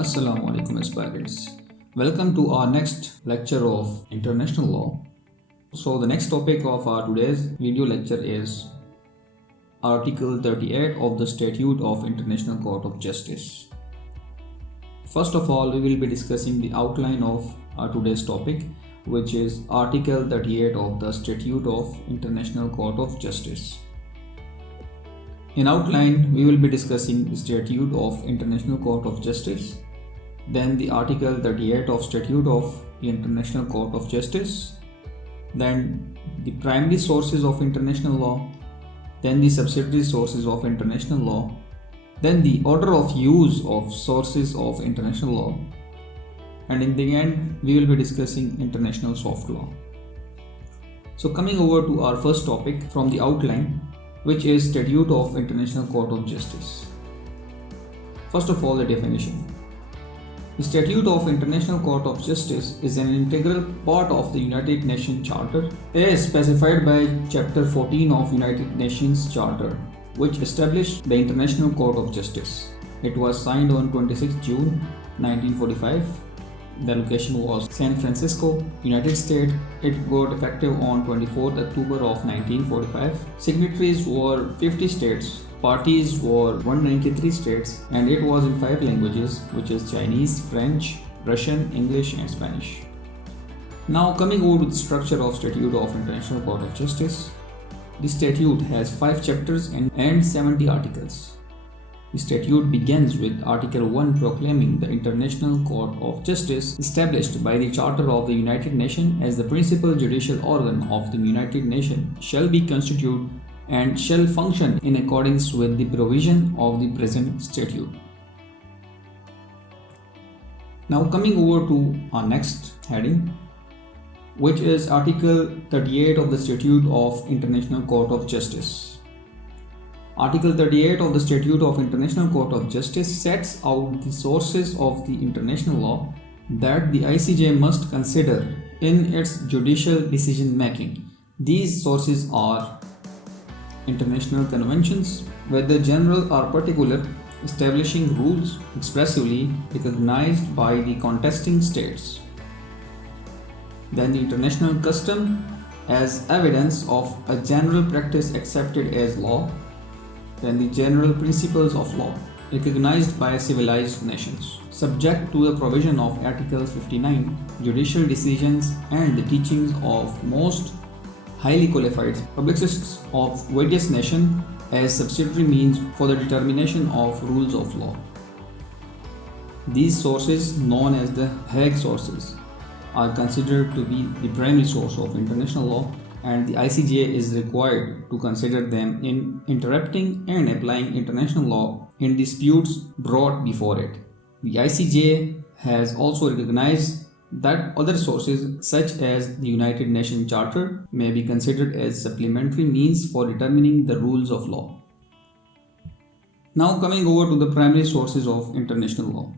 Assalamu alaikum aspirants. Welcome to our next lecture of international law. So the next topic of our today's video lecture is Article 38 of the Statute of International Court of Justice. First of all, we will be discussing the outline of our today's topic, which is Article 38 of the Statute of International Court of Justice. In outline, we will be discussing the Statute of International Court of Justice, then the Article 38 of Statute of the International Court of Justice, then the primary sources of international law, then the subsidiary sources of international law, then the order of use of sources of international law, and in the end, we will be discussing international soft law. So coming over to our first topic from the outline, which is Statute of International Court of Justice. First of all, the definition. The Statute of International Court of Justice is an integral part of the United Nations Charter as specified by Chapter 14 of United Nations Charter, which established the International Court of Justice. It was signed on 26 June 1945. The location was San Francisco, United States. It got effective on 24th October of 1945. Signatories were 50 states, parties were 193 states, and it was in 5 languages, which is Chinese, French, Russian, English, and Spanish. Now coming over to the structure of Statute of International Court of Justice. The statute has 5 chapters and 70 articles. The statute begins with Article 1 proclaiming the International Court of Justice established by the Charter of the United Nations as the principal judicial organ of the United Nations shall be constituted and shall function in accordance with the provision of the present statute. Now coming over to our next heading, which is Article 38 of the Statute of International Court of Justice. Article 38 of the Statute of International Court of Justice sets out the sources of the international law that the ICJ must consider in its judicial decision making. These sources are international conventions, whether general or particular, establishing rules expressly recognized by the contesting states. Then the international custom as evidence of a general practice accepted as law. Then the general principles of law recognized by civilized nations, subject to the provision of Article 59, judicial decisions and the teachings of most highly qualified publicists of various nations as subsidiary means for the determination of rules of law. These sources, known as the Hague sources, are considered to be the primary source of international law, and the ICJ is required to consider them in interpreting and applying international law in disputes brought before it. The ICJ has also recognized that other sources such as the United Nations Charter may be considered as supplementary means for determining the rules of law. Now coming over to the primary sources of international law.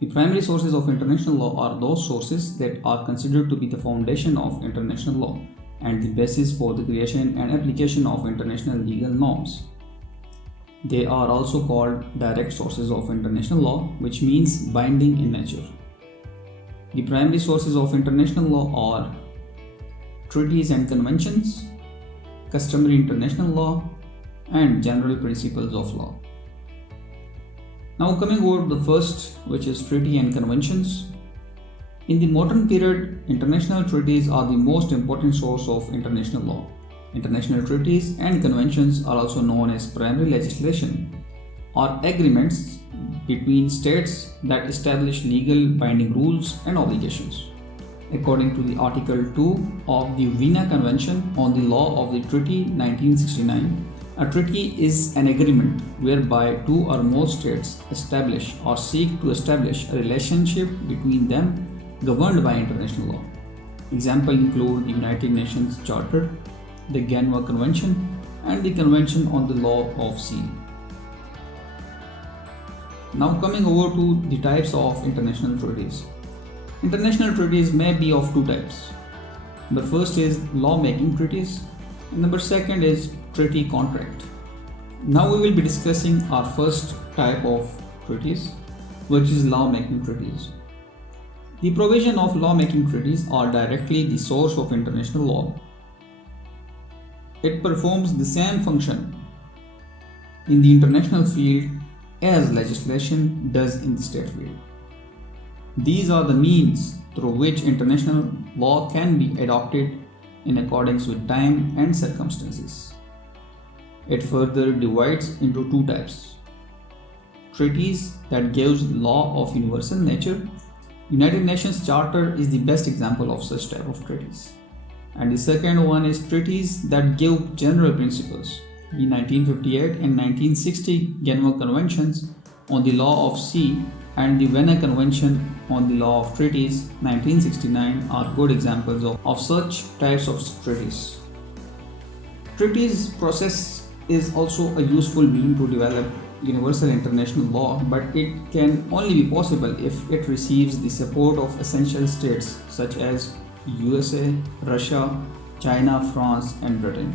The primary sources of international law are those sources that are considered to be the foundation of international law and the basis for the creation and application of international legal norms. They are also called direct sources of international law, which means binding in nature. The primary sources of international law are treaties and conventions, customary international law, and general principles of law. Now coming over to the first, which is treaty and conventions. In the modern period, international treaties are the most important source of international law. International treaties and conventions are also known as primary legislation or agreements between states that establish legal binding rules and obligations. According to the Article 2 of the Vienna Convention on the Law of the Treaty 1969, a treaty is an agreement whereby 2 or more states establish or seek to establish a relationship between them governed by international law. Examples include the United Nations Charter, the Geneva Convention, and the Convention on the Law of Sea. Now coming over to the types of international treaties. International treaties may be of 2 types. The first is law-making treaties, and number second is treaty contract. Now we will be discussing our first type of treaties, which is lawmaking treaties. The provision of lawmaking treaties are directly the source of international law. It performs the same function in the international field as legislation does in the state field. These are the means through which international law can be adopted in accordance with time and circumstances. It further divides into two types: treaties that gives law of universal nature. United Nations Charter is the best example of such type of treaties. And the second one is treaties that give general principles. The 1958 and 1960 Geneva Conventions on the Law of Sea and the Vienna Convention on the Law of Treaties 1969 are good examples of such types of treaties. Treaties process is also a useful means to develop universal international law, but it can only be possible if it receives the support of essential states such as USA, Russia, China, France, and Britain.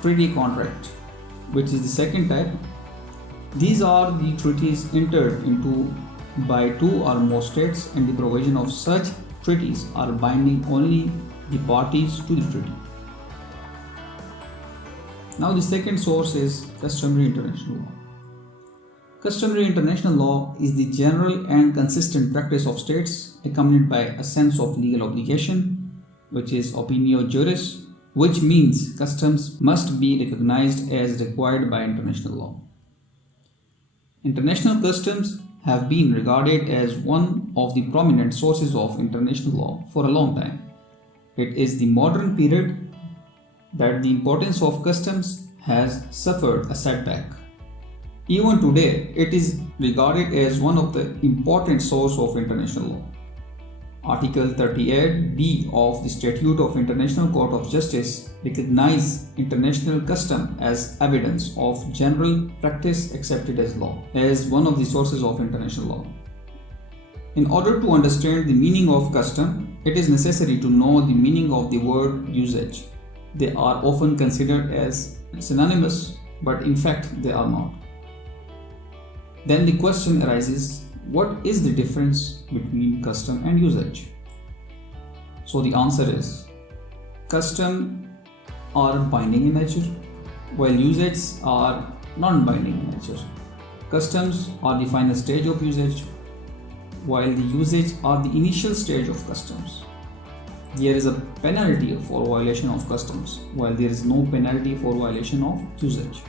Treaty contract, which is the second type. These are the treaties entered into by two or more states, and the provision of such treaties are binding only the parties to the treaty. Now the second source is customary international law. Customary international law is the general and consistent practice of states accompanied by a sense of legal obligation, which is opinio juris, which means customs must be recognized as required by international law. International customs have been regarded as one of the prominent sources of international law for a long time. It is the modern period that the importance of customs has suffered a setback. Even today, it is regarded as one of the important sources of international law. Article 38d of the Statute of International Court of Justice recognizes international custom as evidence of general practice accepted as law, as one of the sources of international law. In order to understand the meaning of custom, it is necessary to know the meaning of the word usage. They are often considered as synonymous, but in fact they are not. Then the question arises, what is the difference between custom and usage? So the answer is, custom are binding in nature, while usages are non-binding in nature. Customs are the final stage of usage, while the usage are the initial stage of customs. There is a penalty for violation of customs, while there is no penalty for violation of usage.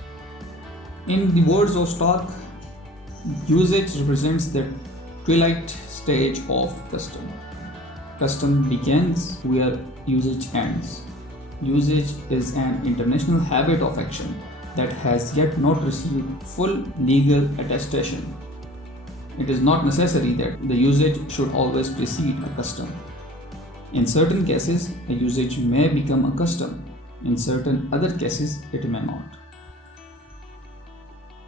In the words of Stark, usage represents the twilight stage of custom. Custom begins where usage ends. Usage is an international habit of action that has yet not received full legal attestation. It is not necessary that the usage should always precede a custom. In certain cases, a usage may become a custom. In certain other cases, it may not.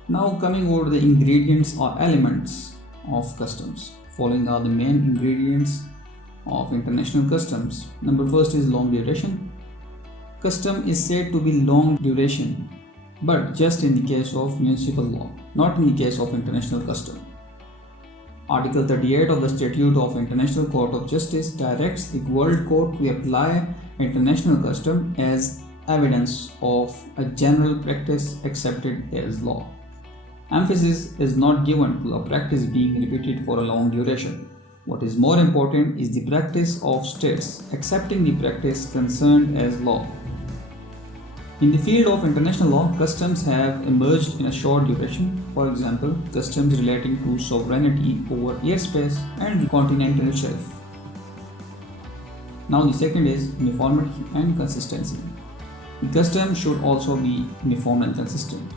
Now coming over the ingredients or elements of customs. Following are the main ingredients of international customs. Number first is long duration. Custom is said to be long duration, but just in the case of municipal law, not in the case of international custom. Article 38 of the Statute of International Court of Justice directs the World Court to apply international custom as evidence of a general practice accepted as law. Emphasis is not given to a practice being repeated for a long duration. What is more important is the practice of states accepting the practice concerned as law. In the field of international law, customs have emerged in a short duration. For example, customs relating to sovereignty over airspace and the continental shelf. Now the second is uniformity and consistency. The custom should also be uniform and consistent.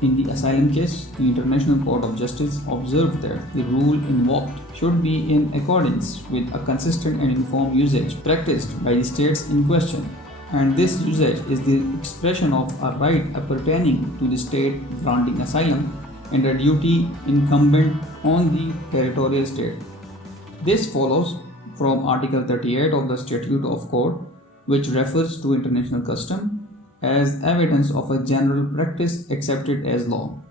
In the asylum case, the International Court of Justice observed that the rule invoked should be in accordance with a consistent and uniform usage practiced by the states in question, and this usage is the expression of a right appertaining to the state granting asylum and a duty incumbent on the territorial state. This follows from Article 38 of the Statute of Court, which refers to international custom as evidence of a general practice accepted as law.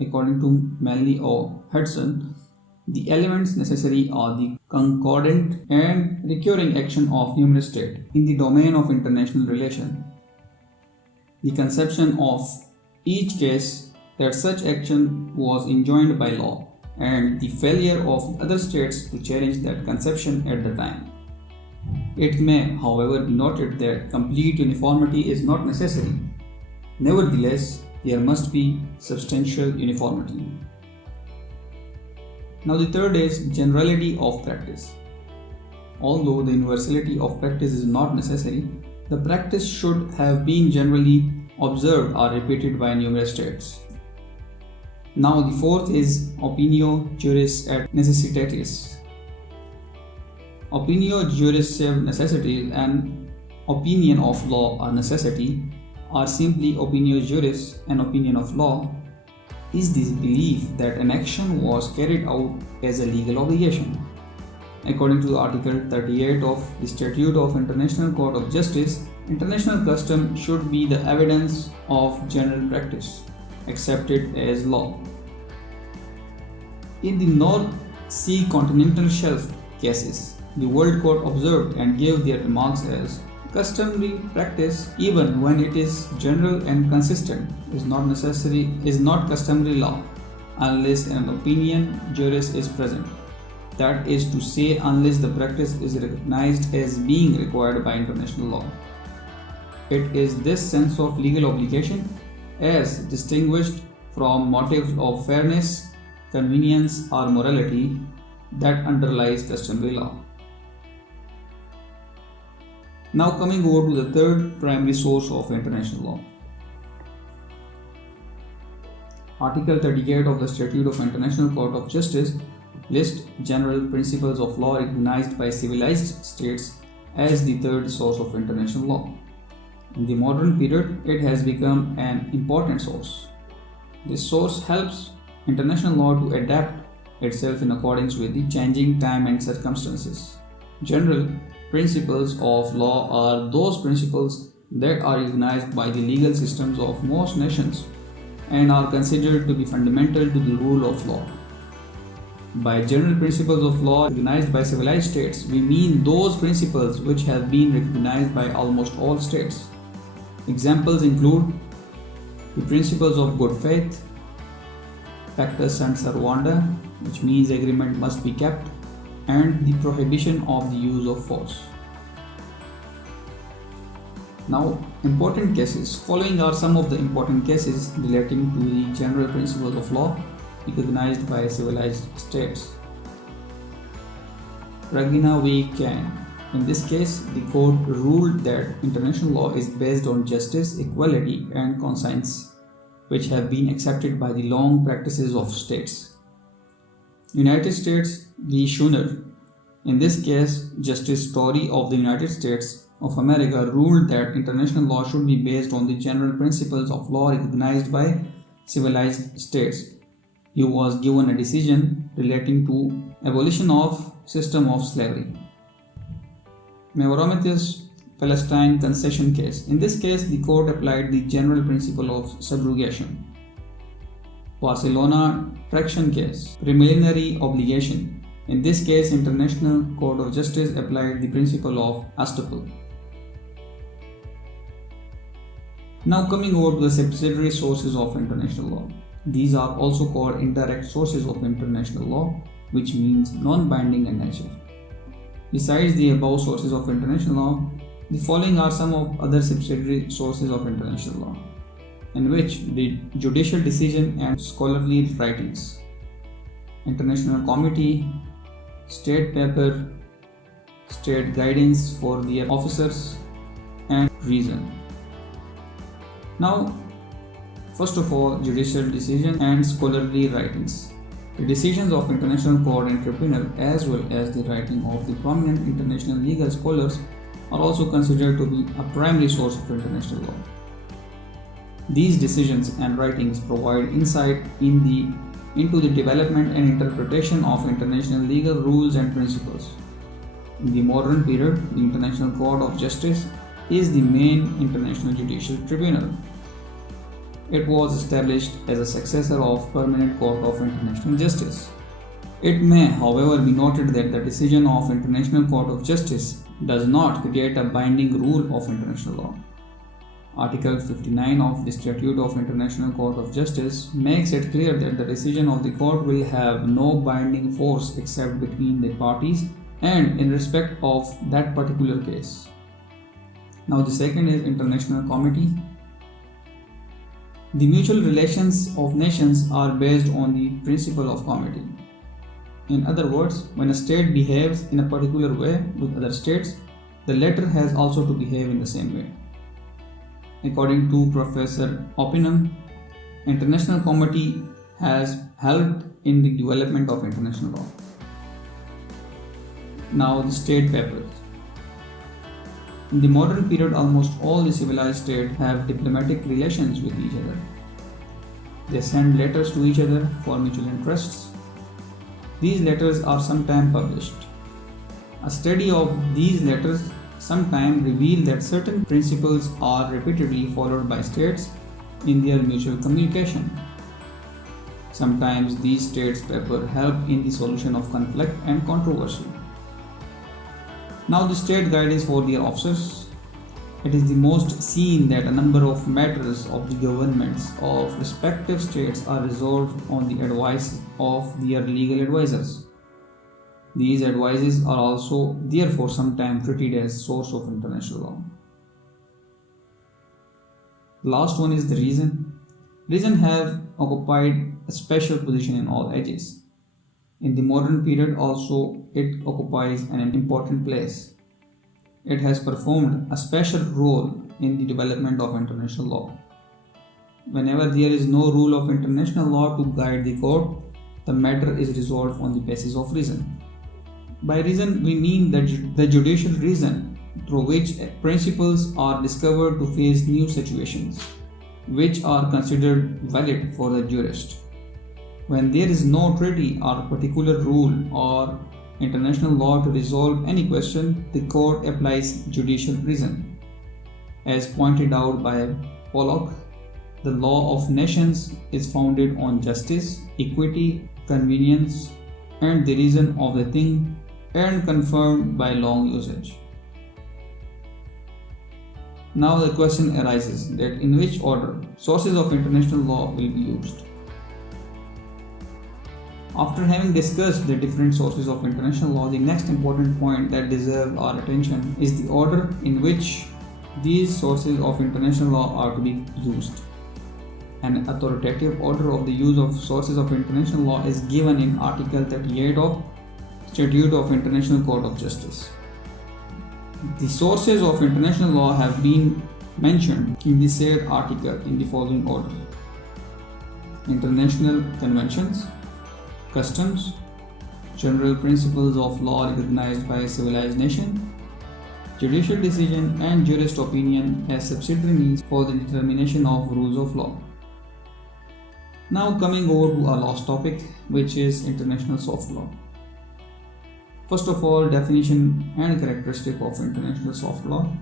According to Manley or Hudson, the elements necessary are the concordant and recurring action of numerous states in the domain of international relation. The conception of each case that such action was enjoined by law, and the failure of other states to challenge that conception at the time. It may, however, be noted that complete uniformity is not necessary. Nevertheless, there must be substantial uniformity. Now the third is generality of practice. Although the universality of practice is not necessary, the practice should have been generally observed or repeated by numerous states. Now the fourth is opinio juris et necessitatis. Opinio juris sed necessitatis and opinion of law or necessity are simply opinio juris, an opinion of law, is the belief that an action was carried out as a legal obligation. According to Article 38 of the Statute of International Court of Justice, international custom should be the evidence of general practice, accepted as law. In the North Sea continental shelf cases, the World Court observed and gave their remarks as customary practice, even when it is general and consistent, is not customary law unless an opinion juris is present. That is to say, unless the practice is recognized as being required by international law. It is this sense of legal obligation, as distinguished from motives of fairness, convenience, or morality, that underlies customary law. Now coming over to the third primary source of international law. Article 38 of the Statute of International Court of Justice lists general principles of law recognized by civilized states as the third source of international law. In the modern period, it has become an important source. This source helps international law to adapt itself in accordance with the changing time and circumstances. General principles of law are those principles that are recognized by the legal systems of most nations and are considered to be fundamental to the rule of law. By general principles of law recognized by civilized states, we mean those principles which have been recognized by almost all states. Examples include the principles of good faith, pacta sunt servanda, which means agreement must be kept, and the prohibition of the use of force. Now, important cases. Following are some of the important cases relating to the general principles of law recognized by civilized states. Regina v. Cain. In this case, the court ruled that international law is based on justice, equality, and conscience, which have been accepted by the long practices of states. United States v. Schooner. In this case, Justice Story of the United States of America ruled that international law should be based on the general principles of law recognized by civilized states. He was given a decision relating to abolition of system of slavery. Mavromethius Palestine concession case. In this case, the court applied the general principle of subrogation. Barcelona traction case. Preliminary obligation. In this case, International Court of Justice applied the principle of estoppel. Now coming over to the subsidiary sources of international law. These are also called indirect sources of international law, which means non-binding in nature. Besides the above sources of international law, the following are some of other subsidiary sources of international law, in which the judicial decision and scholarly writings, international committee, state paper, state guidance for their officers, and reason. Now, first of all, judicial decision and scholarly writings. The decisions of international court and tribunal, as well as the writing of the prominent international legal scholars, are also considered to be a primary source of international law. These decisions and writings provide insight into the development and interpretation of international legal rules and principles. In the modern period, the International Court of Justice is the main international judicial tribunal. It was established as a successor of Permanent Court of International Justice. It may, however, be noted that the decision of International Court of Justice does not create a binding rule of international law. Article 59 of the Statute of International Court of Justice makes it clear that the decision of the court will have no binding force except between the parties and in respect of that particular case. Now the second is International Comity. The mutual relations of nations are based on the principle of comity. In other words, when a state behaves in a particular way with other states, the latter has also to behave in the same way. According to Professor Oppenheim, International Comity has helped in the development of international law. Now the state papers. In the modern period, almost all the civilized states have diplomatic relations with each other. They send letters to each other for mutual interests. These letters are sometimes published. A study of these letters sometimes reveals that certain principles are repeatedly followed by states in their mutual communication. Sometimes these states' papers help in the solution of conflict and controversy. Now the state guidance for their officers. It is the most seen that a number of matters of the governments of respective states are resolved on the advice of their legal advisors. These advices are also therefore sometimes treated as source of international law. Last one is the reason. Reason have occupied a special position in all ages. In the modern period also it occupies an important place. It has performed a special role in the development of international law. Whenever there is no rule of international law to guide the court, the matter is resolved on the basis of reason. By reason, we mean the judicial reason through which principles are discovered to face new situations, which are considered valid for the jurist. When there is no treaty or particular rule or international law to resolve any question, the court applies judicial reason. As pointed out by Pollock, the law of nations is founded on justice, equity, convenience, and the reason of the thing, and confirmed by long usage. Now the question arises that in which order sources of international law will be used. After having discussed the different sources of international law, the next important point that deserves our attention is the order in which these sources of international law are to be used. An authoritative order of the use of sources of international law is given in Article 38 of Statute of International Court of Justice. The sources of international law have been mentioned in the said article in the following order: international conventions, customs, general principles of law recognized by a civilized nation, judicial decision, and jurist opinion as subsidiary means for the determination of rules of law. Now coming over to our last topic, which is international soft law. First of all, definition and characteristic of international soft law.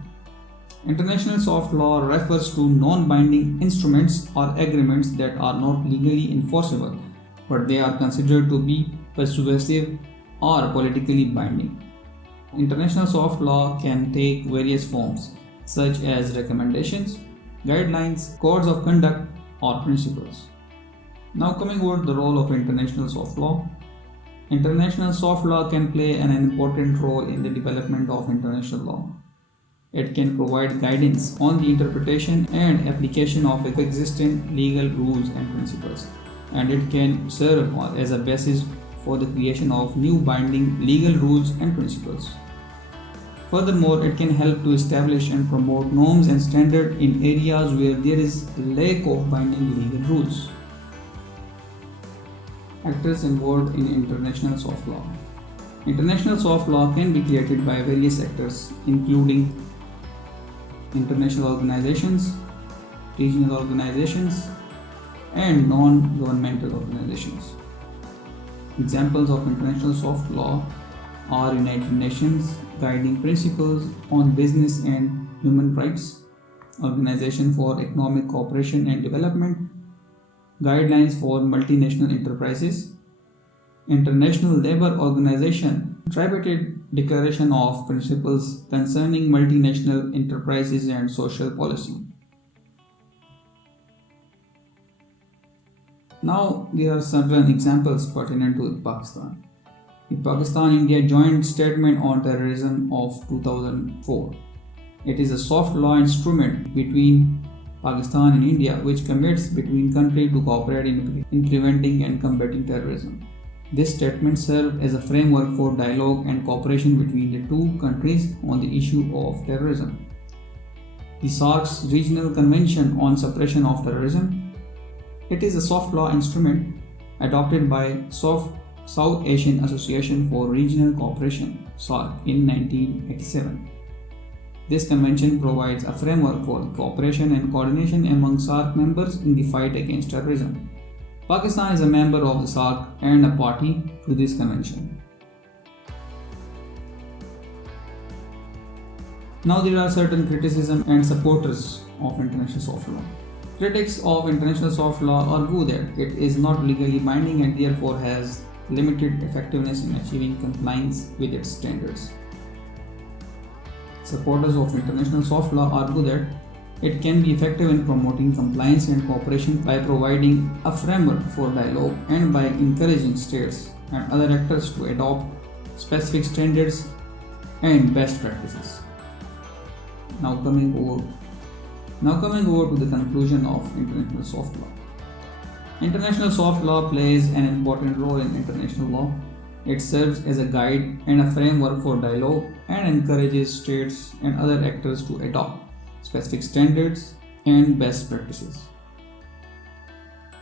International soft law refers to non-binding instruments or agreements that are not legally enforceable, but they are considered to be persuasive or politically binding. International soft law can take various forms, such as recommendations, guidelines, codes of conduct, or principles. Now coming over to the role of international soft law. International soft law can play an important role in the development of international law. It can provide guidance on the interpretation and application of existing legal rules and principles, and it can serve as a basis for the creation of new binding legal rules and principles. Furthermore, it can help to establish and promote norms and standards in areas where there is a lack of binding legal rules. Actors involved in international soft law. International soft law can be created by various actors, including international organizations, regional organizations, and non-governmental organizations. Examples of international soft law are United Nations Guiding Principles on Business and Human Rights, Organization for Economic Cooperation and Development, Guidelines for Multinational Enterprises, International Labour Organization, Tripartite Declaration of Principles Concerning Multinational Enterprises and Social Policy. Now, there are certain examples pertinent to Pakistan. The Pakistan-India Joint Statement on Terrorism of 2004. It is a soft law instrument between Pakistan and India which commits between countries to cooperate in preventing and combating terrorism. This statement served as a framework for dialogue and cooperation between the two countries on the issue of terrorism. The SAARC's Regional Convention on Suppression of Terrorism. It is a soft law instrument adopted by South Asian Association for Regional Cooperation (SAARC) in 1987. This convention provides a framework for cooperation and coordination among SAARC members in the fight against terrorism. Pakistan is a member of the SAARC and a party to this convention. Now there are certain criticism and supporters of international soft law. Critics of international soft law argue that it is not legally binding and therefore has limited effectiveness in achieving compliance with its standards. Supporters of international soft law argue that it can be effective in promoting compliance and cooperation by providing a framework for dialogue and by encouraging states and other actors to adopt specific standards and best practices. Now coming over to the conclusion of international soft law. International soft law plays an important role in international law. It serves as a guide and a framework for dialogue and encourages states and other actors to adopt specific standards and best practices.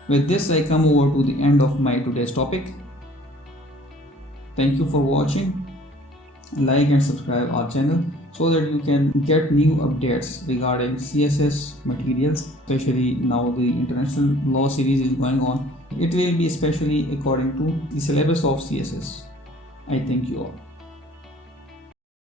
With this, I come over to the end of my today's topic. Thank you for watching. Like and subscribe our channel so that you can get new updates regarding CSS materials, especially now the international law series is going on. It will be especially according to the syllabus of CSS. I thank you all.